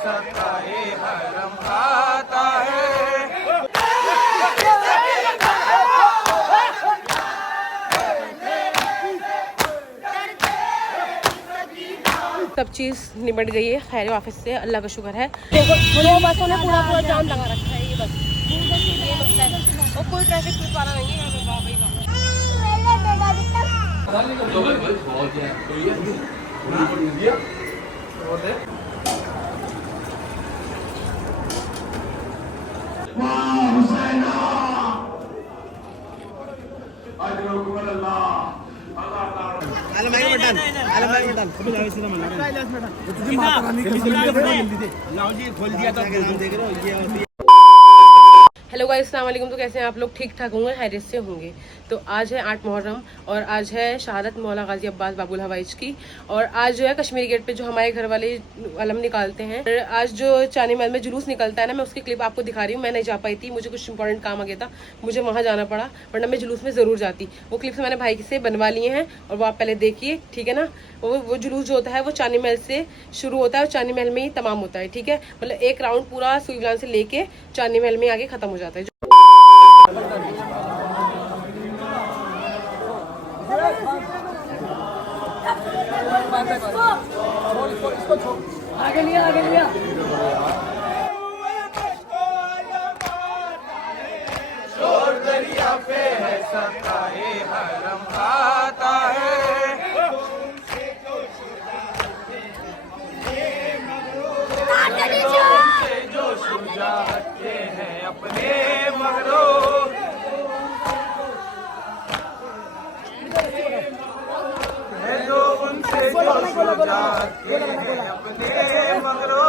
सकाए हरम आता है। सब चीज़ निपट गई है खैर वापस से, अल्लाह का शुक्र है। देखो 2 बसों ने पूरा जाम लगा रखा है, ये बस ये मसला है और कोई ट्रैफिक पुलिस वाला नहीं है यहाँ पे। वाह भाई वाह। हेलो गाइस, अस्सलाम वालेकुम। तो कैसे हैं आप लोग? ठीक ठाक होंगे, खैरियत से होंगे। तो आज है 8 मुहर्रम और आज है शहादत मौला गाजी अब्बास बाबुल हवाइज की। और आज जो है कश्मीरी गेट पे जो हमारे घर वाले अलम निकालते हैं, आज जो चानी महल में जुलूस निकलता है ना, मैं उसकी क्लिप आपको दिखा रही हूँ। मैं नहीं जा पाई थी, मुझे कुछ इंपॉर्टेंट काम आ गया था, मुझे वहाँ जाना पड़ा, वरना मैं जुलूस में ज़रूर जाती। वो क्लिप्स मैंने भाई से बनवा लिए हैं और वो आप पहले देखिए, ठीक है ना। वो जुलूस जो होता है वो चानी महल से शुरू होता है और चानी महल में ही तमाम होता है, ठीक है। मतलब एक राउंड पूरा सुईविलान से लेके चानी महल में आगे खत्म हो जाता है। आगे लिया शोर दरिया पे है सकाए हरम आता है। जो शुजाअत के हैं अपने मगरो, जो उनसे जो शुजाअत के हैं अपने मगरो।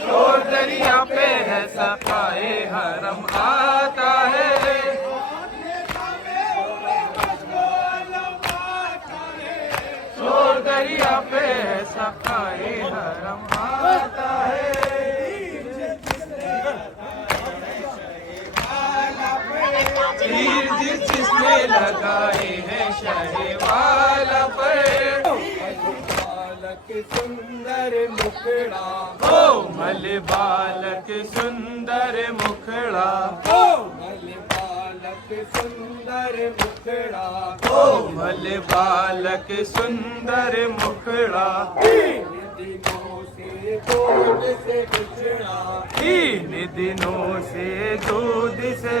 शोर दरिया पे है सकाए हरम आता है। शोर दरिया पे है सकाए हरम आता है। तीर जिसने लगाए हैं शहवाला पर, बालक सुंदर मुखड़ा हो मल बालक सुंदर मुखड़ा, हो मल बालक सुंदर मुखड़ा, हो मल बालक सुंदर मुखड़ा। तीन दिनों से दूध से बिछड़ा, तीन दिनों से दूध से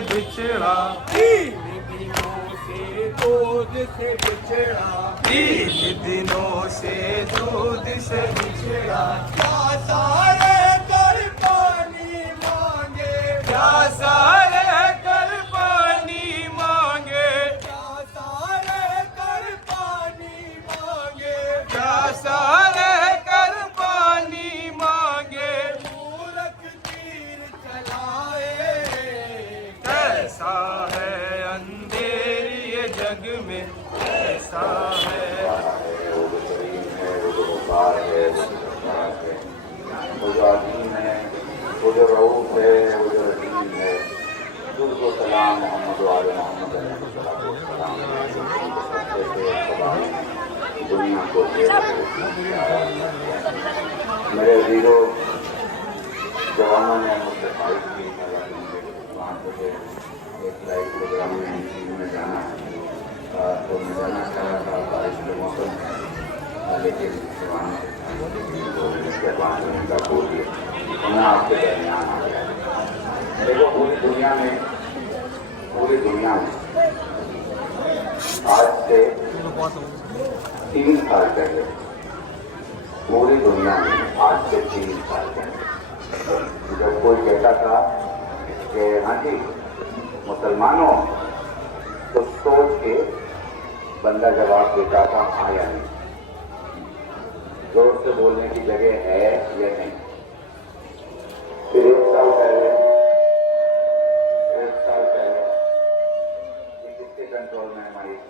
बिछड़ा, तीन दिनों से दूध से बिछड़ा। प्यासा रहकर पानी मांगे, प्यासा रहकर पानी मांगे, प्यासा रहकर पानी मांगे, प्यासा रहकर पानी मांगे। मूरख तीर चलाए, कैसा है अंधेरी ये जग में, कैसा है। वो जो अजीम है, वो जो रऊफ है, वो जो रहीम है। दुर्गो सलाम मोहम्मद वाले मोहम्मद दुनिया को मेरे वीरों जवानों ने मुझसे ख्वाहिश की वहाँ पे एक लाइव प्रोग्राम में जाना है, तो मैं जाना चाह रहा था बारिश के मौसम में, लेकिन जवानों इसके बाद उनका बोल दिया मैं आपके दरमियान आ गया। देखो पूरी दुनिया में आज से 3 साल पहले, पूरी दुनिया में आज से 3 साल पहले जब कोई कहता था कि हाँ जी मुसलमानों, तो सोच के बंदा जवाब देता था हाँ या नहीं, जोर से बोलने की जगह है या नहीं। फिर 1 साल पहले किसके कंट्रोल में है माइक?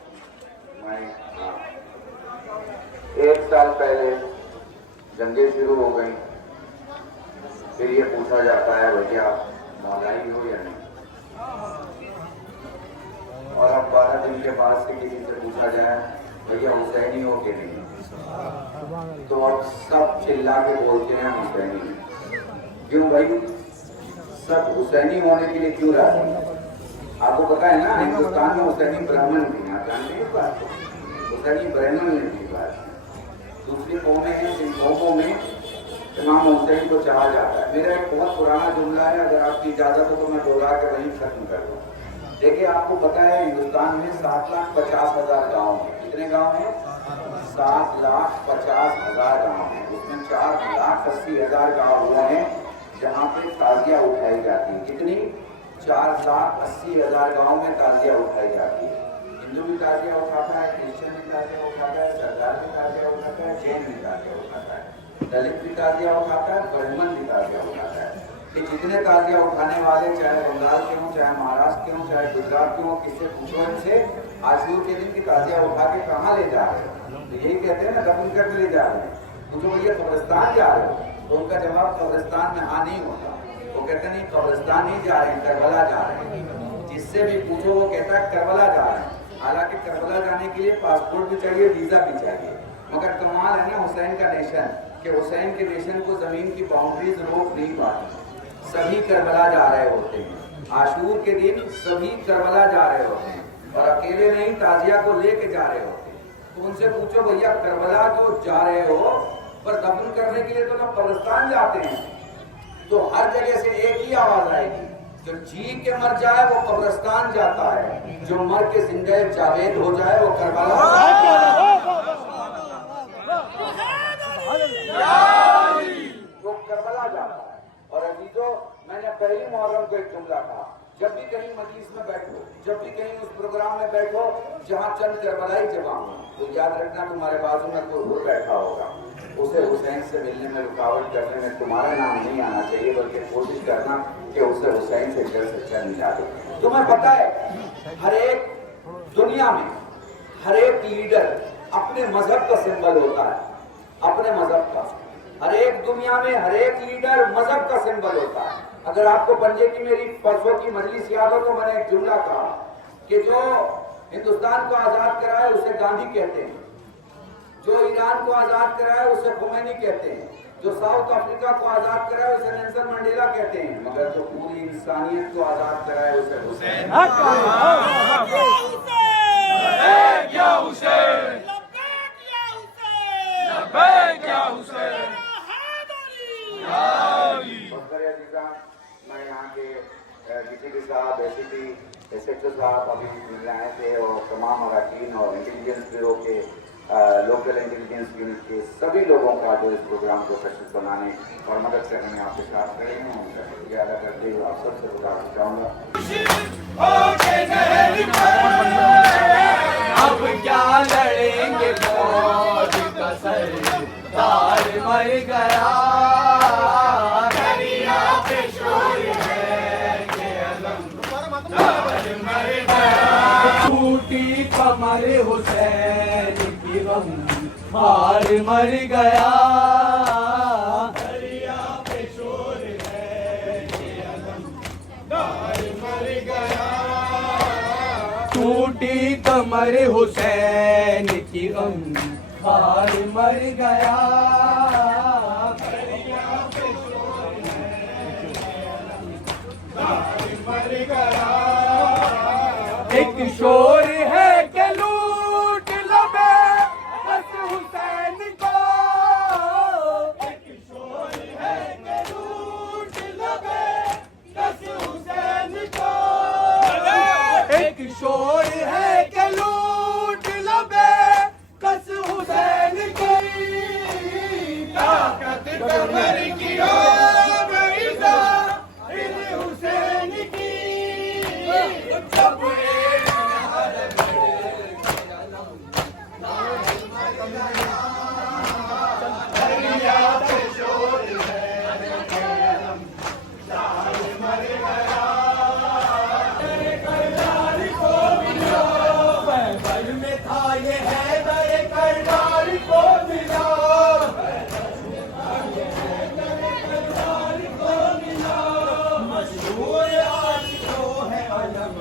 1 साल पहले जंगें शुरू हो गई, फिर ये पूछा जाता है भैया मौलाई हो या नहीं। और अब 12 दिन के बाद से किसी से पूछा जाए भैया हुसैनी हो के नहीं, तो अब सब चिल्ला के बोलते हैं हुसैनी। क्यों भाई, सब हुसैनी होने के लिए क्यों राजी? आपको पता है ना, हिंदुस्तान में हुसैनी ब्राह्मण भी, आप जानते हैं इस बात को, हुसैनी ब्राह्मण ने की बात। दूसरी कौमें हैं जिन कौमों में इमाम हुसैन को चाहा जाता है। मेरा एक बहुत पुराना जुमला है, अगर आपकी इजाजत हो तो मैं दोहरा कर वहीं खत्म कर दूँ। देखिए, आपको पता है हिंदुस्तान में 7,50,000 गाँव हैं। कितने गाँव हैं? 7,50,000 गाँव हैं। उसमें 4,80,000 गाँव वो हैं जहाँ पे ताजिया उठाई जाती है। कितनी? 4,80,000 गाँव में ताजिया उठाई जाती है। हिंदू भी ताजिया उठाता है, क्रिश्चियन भी ताजिया उठाता है, सरदार भी ताजिया उठाता है, जैन भी ताजिया उठाता है, दलित भी ताजिया उठाता है, ब्राह्मण भी ताजिया उठाता है। कि जितने ताजिया उठाने वाले, चाहे बंगाल के हों, चाहे महाराष्ट्र के हों, चाहे गुजरात के हों, किससे पूछो इनसे आशूर के दिन की ताजिया उठा के कहाँ ले जा रहे हो? तो यही कहते हैं ना, दफन करके ले जा रहे हैं। पूछो भैया कब्रिस्तान जा रहे हो? तो उनका जवाब कब्रिस्तान में हाँ नहीं होता। वो कहते नहीं, कब्रिस्तान नहीं जा रहे हैं, करबला जा रहे हैं। जिससे भी पूछो वो कहता है करबला जा रहे हैं। हालांकि करबला जाने के लिए पासपोर्ट भी चाहिए, वीजा भी चाहिए। मगर कमाल है ना हुसैन का नेशन, कि हुसैन के नेशन को जमीन की बाउंड्रीज रोक नहीं पाती। सभी करबला जा रहे होते हैं। आशूर के दिन सभी करबला जा रहे होते हैं और अकेले नहीं, ताजिया को लेके जा रहे होते हैं। तो उनसे पूछो भैया करबला तो जा रहे हो, पर दफन करने के लिए तो लोग कब्रिस्तान जाते हैं। तो हर जगह से एक ही आवाज आएगी, जो जी के मर जाए वो कब्रिस्तान जाता है, जो मर के जिंदा जावेद हो जाए वो करबला वो करबला जाता है। और अजीजों, मैंने पहली मुहर्रम को एक जुमला कहा, जब भी कहीं मजलिस में बैठो, जब भी कहीं उस प्रोग्राम में बैठो जहाँ चंद करबलाई जमा हो, तो याद रखना तुम्हारे बाजू में कोई और बैठा होगा, उसे हुसैन से मिलने में रुकावट करने में तुम्हारा नाम नहीं आना चाहिए, बल्कि कोशिश करना कि उसे हुसैन से जल्द से जल्द मिला दो। तुम्हें पता है, हर एक दुनिया में हर एक लीडर अपने मजहब का सिंबल होता है, अपने मजहब का। हर एक दुनिया में हर एक लीडर मजहब का सिंबल होता है। अगर आपको पंजे की मेरी परसों की मजलिस याद हो तो मैंने एक जुमला कहा कि जो हिंदुस्तान को आजाद कराए उसे गांधी कहते हैं, जो ईरान को आजाद कराए उसे खुमैनी कहते हैं, जो साउथ अफ्रीका को आजाद कराए उसे नेल्सन मंडेला कहते हैं, मगर जो पूरी इंसानियत को आजाद कराए उसे हुसैन। मैं यहाँ के डीसीपी साहब, एसीपी, एसएचओ साहब अभी मिल रहे थे और तमाम अराकीन और इंटेलिजेंस ब्यूरो के लोकल इंटेलिजेंस यूनिट के सभी लोगों का जो इस प्रोग्राम को सक्सेस बनाने और मदद करने में आपके साथ खड़े हैं, उनका शुक्रिया अदा करते हुए आप सबसे गुजारिश चाहूँगा। अब क्या लड़ेंगे फौज का सरदार मर गया, दरिया पे शोर है कि अलमदार मर गया, टूटी कमर हुसैन की गम हार मर गया, दरिया पे शोर है कि अलमदार मर गया, टूटी कमर हुसैन की गम हार मर गया, मर गया। एक शोर है कि लूट लो बस हुसैन को, एक शोर है कि लूट लो बस हुसैन को, एक शोर है कि लूट लो बस हुसैन की, ताकत कमर की हो गई हुसैन की, जब दरिया पे शोर है मर गया, करदार को मिलो बल में था ये है दरे करदार को मिलो, करदार को मिलो, मशहूर आज तो है अलम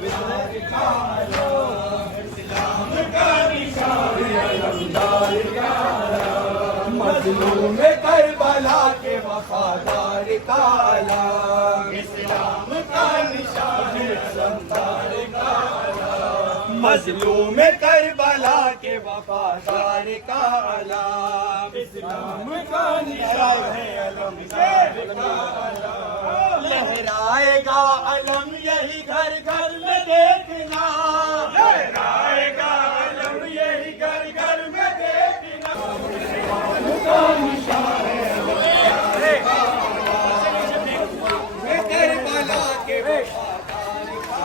मजलूम करबला के वफादार का आलम, इस्लाम का निशान सरदार का आलम। मजलूम करबला के वफादार का आलम, इस्लाम का निशान है अलमदार का आलम। लहराएगा अलम यही घर घर में देखना, लहराएगा अलम यही घर घर में देखना। करबला के वफादार का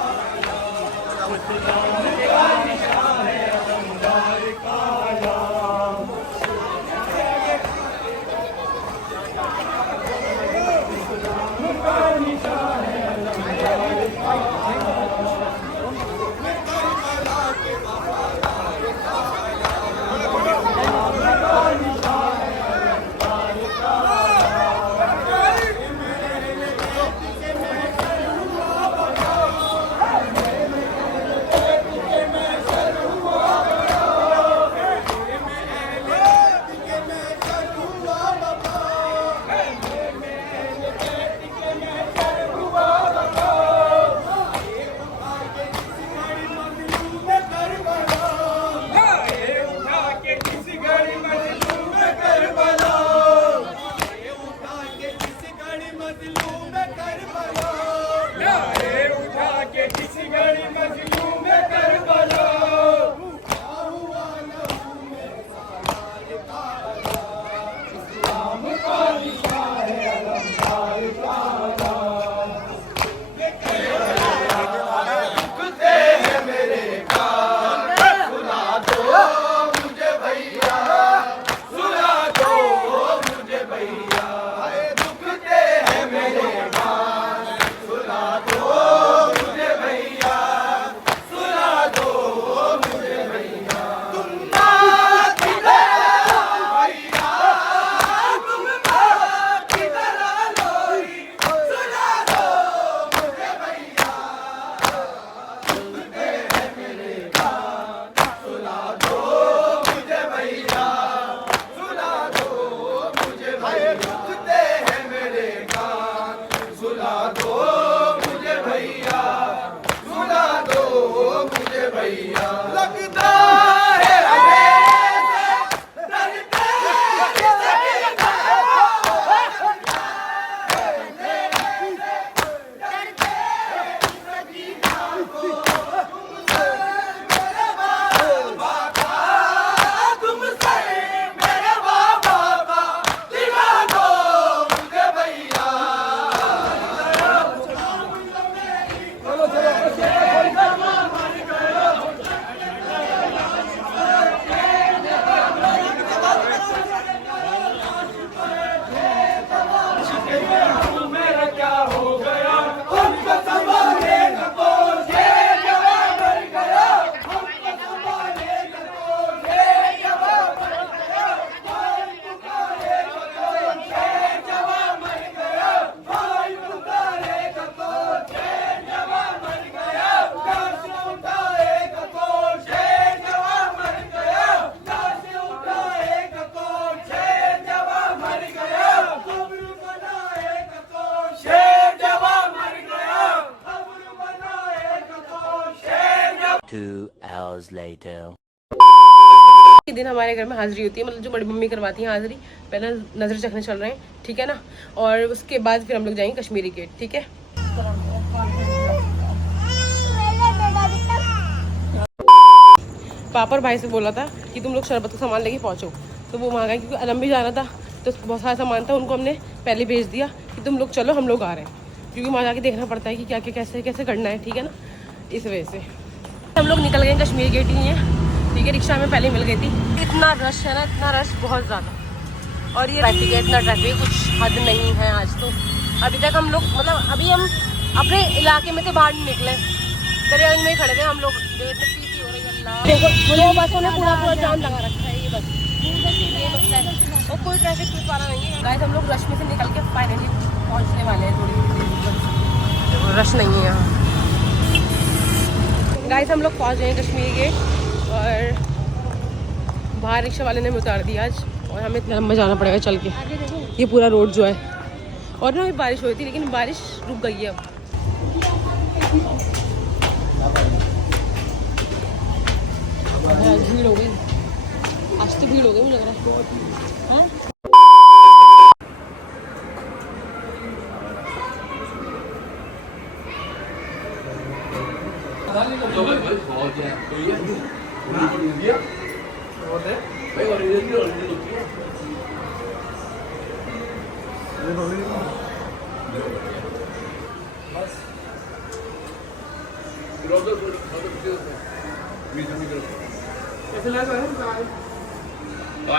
आलम, इस्लाम का निशान है अलमदार का आलम। later. के दिन हमारे घर में हाजिरी होती है, मतलब जो बड़ी मम्मी करवाती है हाजिरी। पहले नजर चखने चल रहे हैं, ठीक है ना, और उसके बाद फिर हम लोग जाएंगे कश्मीरी गेट, ठीक है। पापा और भाई से बोला था कि तुम लोग शरबत का सामान लेके पहुंचो, तो वो वहाँ गए क्योंकि अलम भी जाना था, तो बहुत सारा सामान था, उनको हमने पहले भेज दिया कि तुम लोग चलो, हम लोग आ रहे हैं, क्योंकि वहाँ जाके देखना पड़ता है कि क्या क्या कैसे कैसे करना है, ठीक है ना। इस वजह से हम लोग निकल गए, कश्मीर गेट ही है, ठीक है। रिक्शा में पहले मिल गई थी। इतना रश है ना, इतना रश बहुत ज़्यादा, और ये ट्रैफिक है, इतना ट्रैफिक कुछ हद नहीं है आज तो। अभी तक हम लोग मतलब अभी हम अपने इलाके में से बाहर नहीं निकले, दरियागंज में खड़े थे हम लोग, पीती हो रही है। अल्लाह देखो, मुझे बसों ने पूरा पूरा जाम लगा रखा है, ये बस ये बस है, और कोई ट्रैफिक पुलिस वाला नहीं है। गाइस हम लोग रश में से निकल के फाइनली पहुँचने वाले हैं, थोड़ी देर रश नहीं है यहाँ। गाइस हम लोग पहुँच गए कश्मीरी गेट, और बाहर रिक्शा वाले ने हमें उतार दिया आज, और हमें इतना लंबा जाना पड़ेगा चल के, ये पूरा रोड जो है। और ना अभी बारिश हुई थी लेकिन बारिश रुक गई है अब। आज भीड़ हो गई, आज तो भीड़ हो गई मुझे लग रहा है।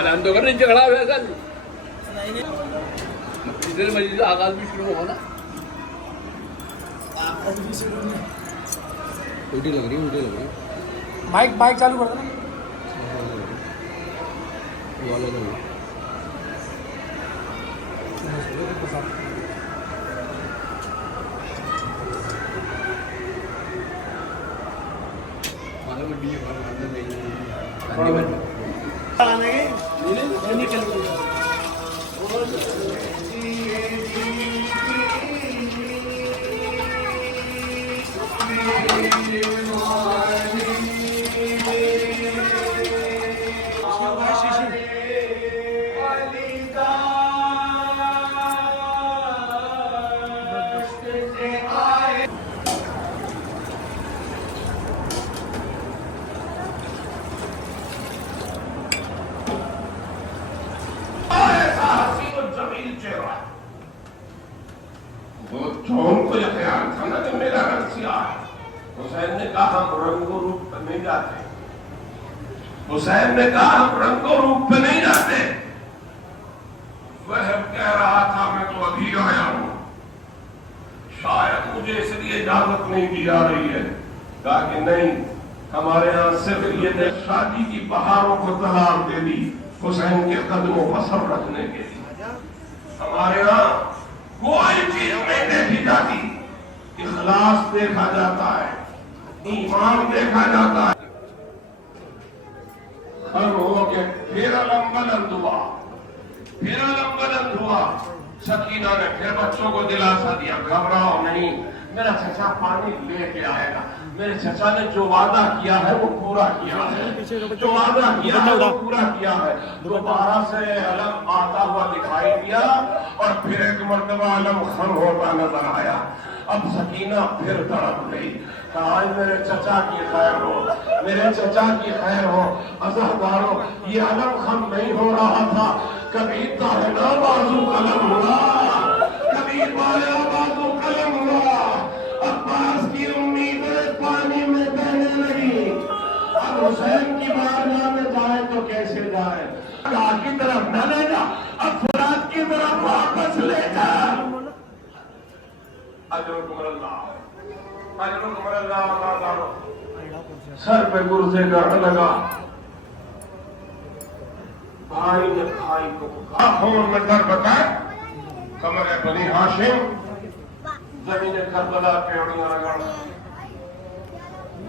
हम तो कर नीचे खड़ा हुआ है कल इधर मस्जिद आगाज भी शुरू होगा ना। उल्टी लग रही है माइक चालू कर देना। वो जौन को यह ख्याल था ना कि मेरा रंग सियाह है। हुसैन ने कहा हम रंगो रूप पर नहीं जाते। हुसैन ने कहा हम रंगो रूप पे नहीं जाते। वह कह रहा था मैं तो अभी आया हूं, शायद मुझे इसलिए इजाजत नहीं दी जा रही है। कहा कि नहीं, हमारे यहाँ सिर्फ ये शादी की बहारों को तलाक दे दी हुसैन के कदमों पर सर रखने के लिए। हमारे यहाँ कोई चीज नहीं देखी जाती, इखलास देखा जाता है, ईमान देखा जाता है। खर हो के फिर अलम बुलंद हुआ। सकीना ने फिर बच्चों को दिलासा दिया, घबराओ नहीं, मेरा चचा पानी लेके आएगा। मेरे चचा ने जो वादा किया है वो पूरा किया है, जो वादा किया है वो पूरा किया है। दोबारा से अलम आता हुआ दिखाई दिया और फिर एक मर्तबा अलम खम होता नजर आया। अब सकीना फिर तड़प गई, कहा मेरे चचा की खैर हो, मेरे चचा की खैर हो। अज़हदारों, ये अलम खम नहीं हो रहा था, कभी ताहना बाजू कलम हुआ, कभी बाया बाजू कलम हुआ। अब्बास की उम्मीदें पानी में बहने लगी। अब हुसैन की बारगाह में जाए तो कैसे जाए? अल्लाह की तरफ न ले जा, अब फुरात की तरफ वापस ले जा। सर पे गुर्जे गढ़ लगा। भाई ने भाई को खून में दर बताए, कमरे बनी हाशिम, जमीन करबला पे उड़ियां रगड़।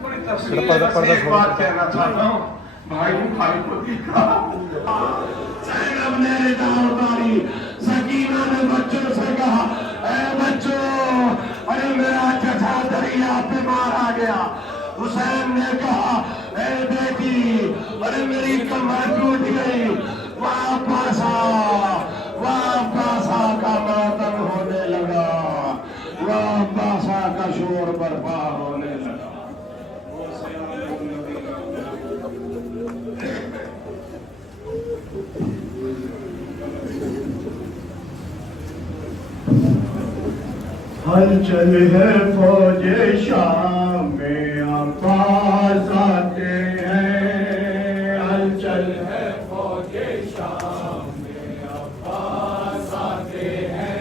बड़ी तफसील बात कहना चाहता हूँ। भाई को दिखा, ज़ैनब ने रिदा उतारी। सकीना ने बच्चों से कहा, ऐ बच्चों, अरे मेरा चचा दरिया पे मारा गया। हुसैन ने कहा, ऐ बेटी, अरे मेरी कमर टूट गई। वापस आ का मातम होने लगा, वापस आ का शोर बर्पा होने लगा। हलचल है फौजे शाम में अब्बास आते हैं। हलचल है फौजे शाम में अब्बास आते हैं।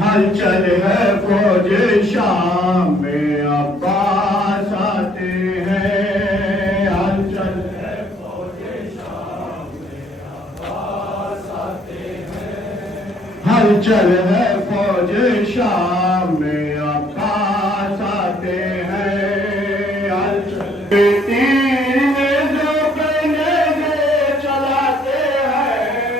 हलचल है फौजे शाम में अब्बास आते हैं। हलचल है फौजे शाम में अब्बास आते हैं। हलचल है फौजे शाम में अब्बास आते हैं। तीर जो पहने चलाते हैं,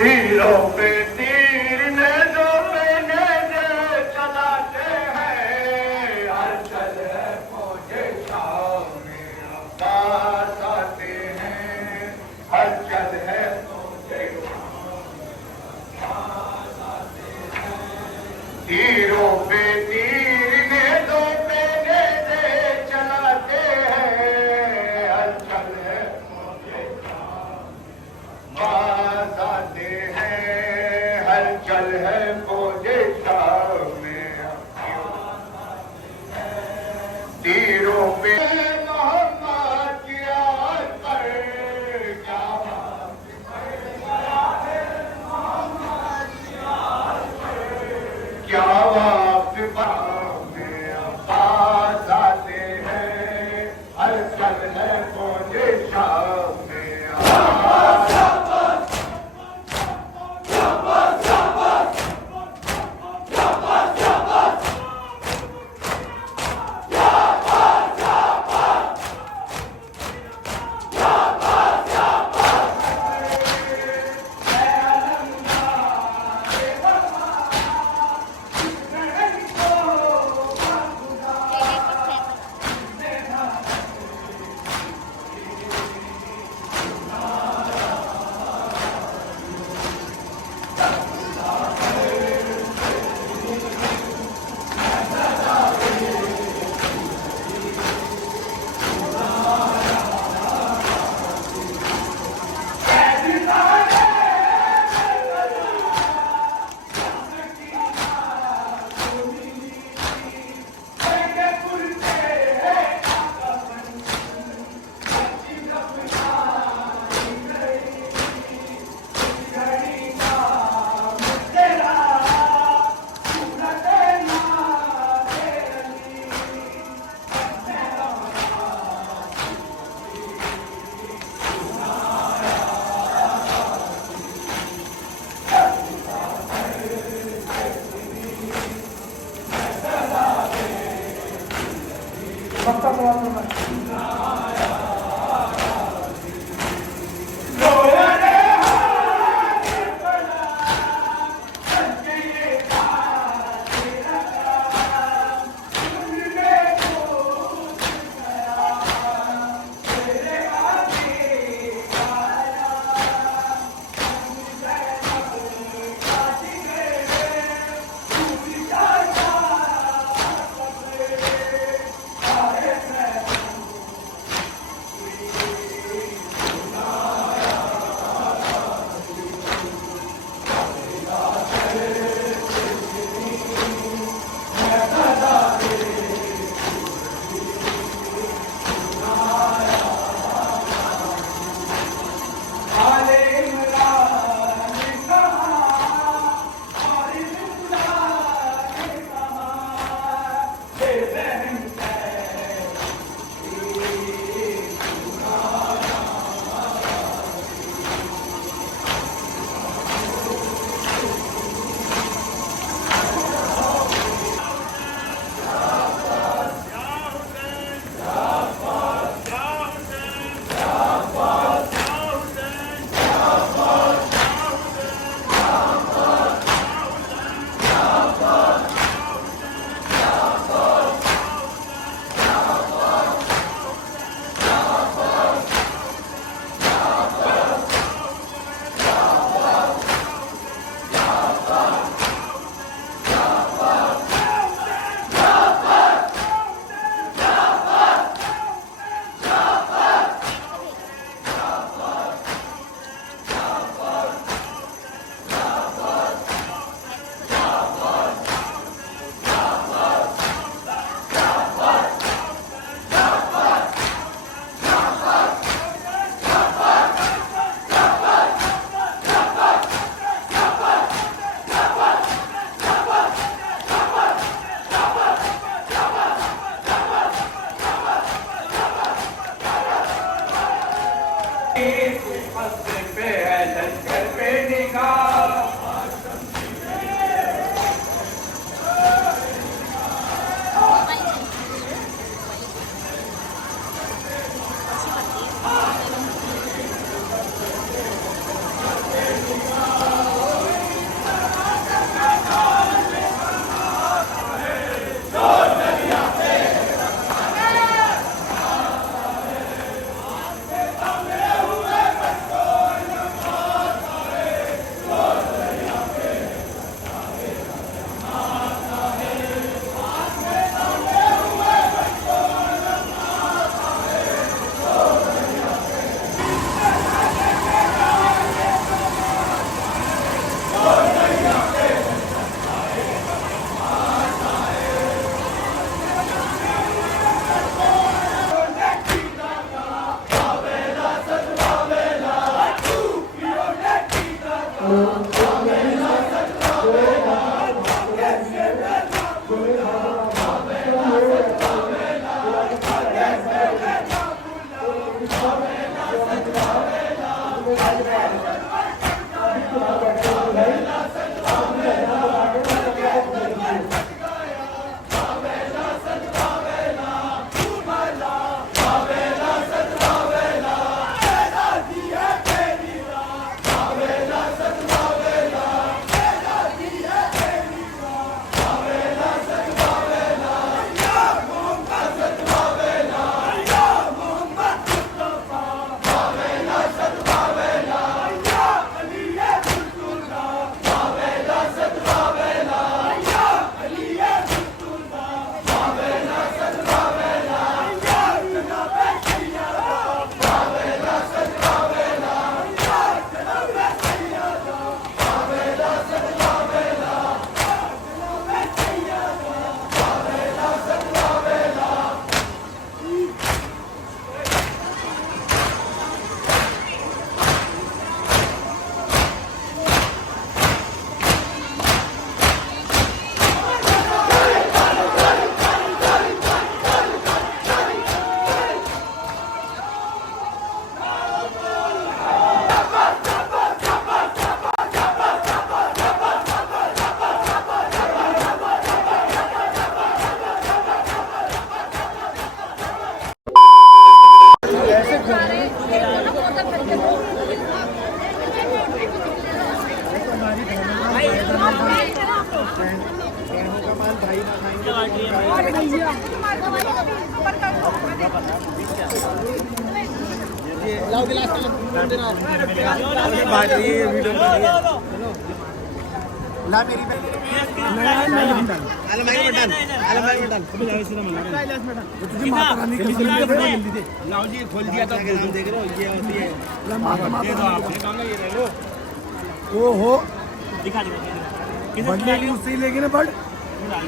तीरों पे तीर नेज़ों पे नेज़े चलाते हैं हर चल है फौजे शाम में अब्बास आते हैं हर चल है फौजे तीरों पे तीर नेज़ों पे नेज़े चलाते हैं हर चल है फौजे बाज आते हैं हर चल है फौजे शाम में तीरों पे मोहम्मद की आवाज़ पर क्या वक्त में अब्बास आते हैं हर चल है फौजे शाम में Abbas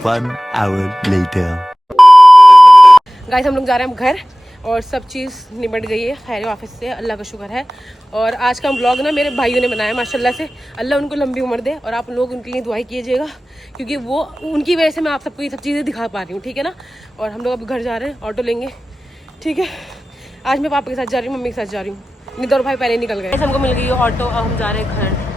One hour later. Guys हम लोग जा रहे हैं घर और सब चीज़ निपट गई है खैर वापस से, अल्लाह का शुक्र है। और आज का व्लॉग ना मेरे भाइयों ने बनाया माशाल्लाह से, अल्लाह उनको लंबी उम्र दे और आप लोग उनके लिए दुआई कीजिएगा क्योंकि वो उनकी वजह से मैं आप सबको ये सब चीज़ें दिखा पा रही हूँ, ठीक है ना। और हम लोग अब घर जा रहे हैं, ऑटो लेंगे, ठीक है। आज मैं पापा के साथ जा रही हूँ, मम्मी के साथ जा रही हूँ, निदौर भाई पहले निकल गए। हमको मिल गई है ऑटो, अब हम जा रहे हैं घर।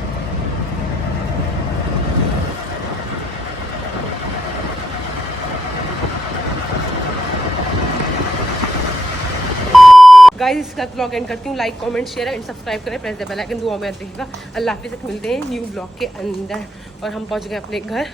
गाइस इसका ब्लॉग एंड करती हूँ। Like comment share and subscribe करें, प्रेस द बेल आइकन, दुआ में देखिएगा। अल्लाह हाफिज़, मिलते हैं न्यू ब्लॉग के अंदर। और हम पहुँच गए अपने घर।